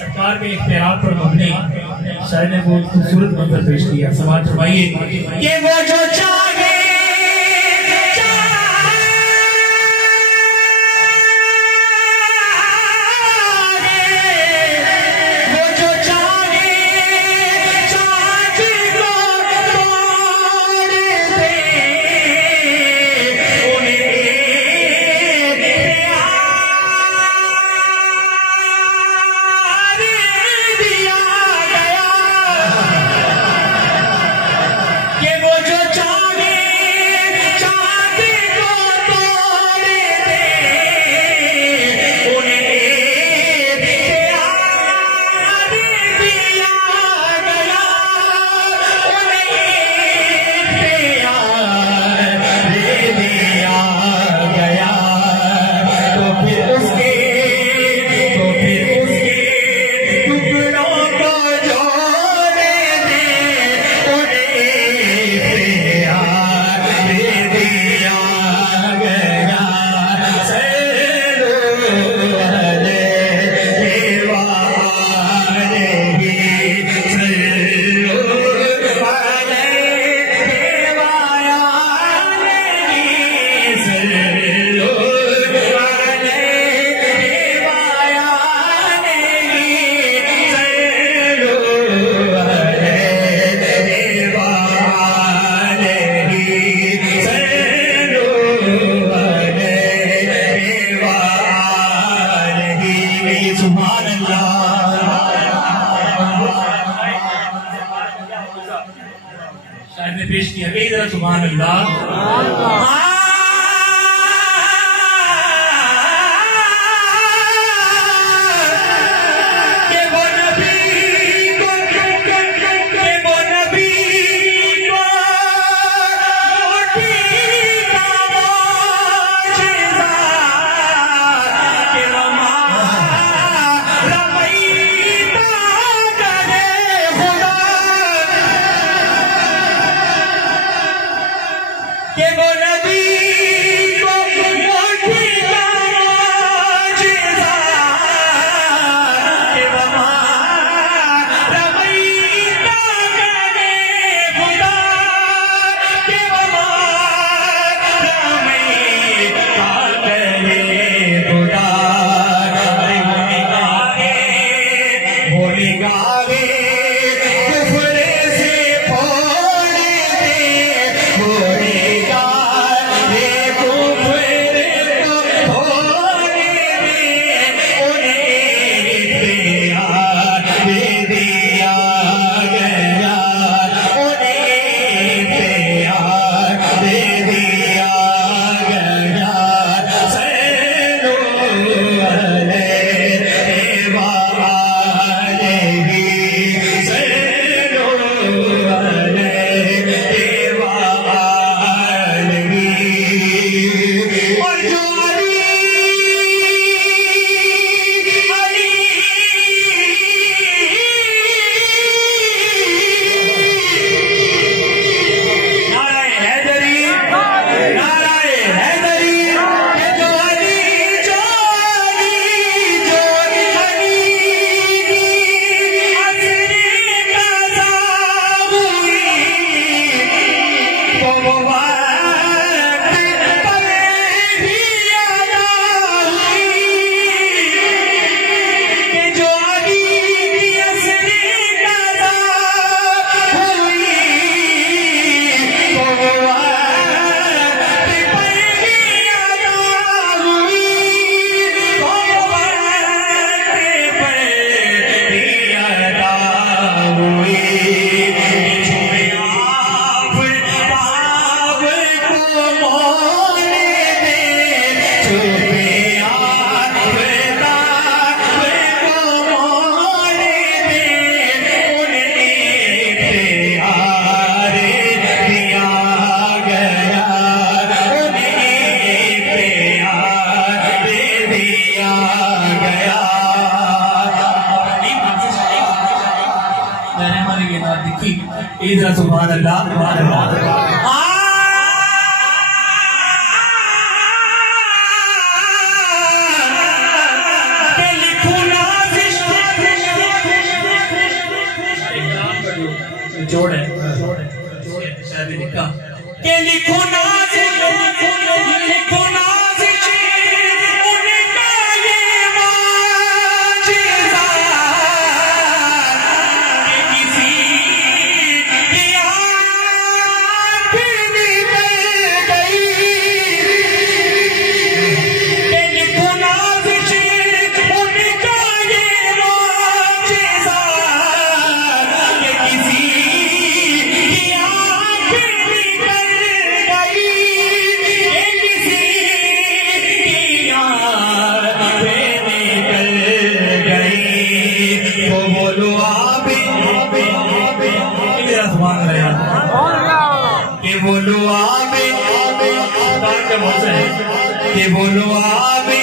सरकार के इख्तियार पर मबनी शायर ने बहुत खूबसूरत मंजर पेश किया। समाज फरमाइए कि वो जो चाहे शायद ने पेश किया कि जरा सुभान अल्लाह। सुभान अल्लाह सुभान अल्लाह। लिखो ना निचोड़ है शायद लिखा के लिखो नाज़िल लिखो नाज़िल उनका ये माजिज़ा कि किसी की आँख निकल गई के लिखो नाज़िल उनका ये माजिज़ा कि किसी की आँख निकल गई के किसी की आँख निकल गई तो बोलो आबे आसमान रहा कि बोलो आबे के बोलो आबे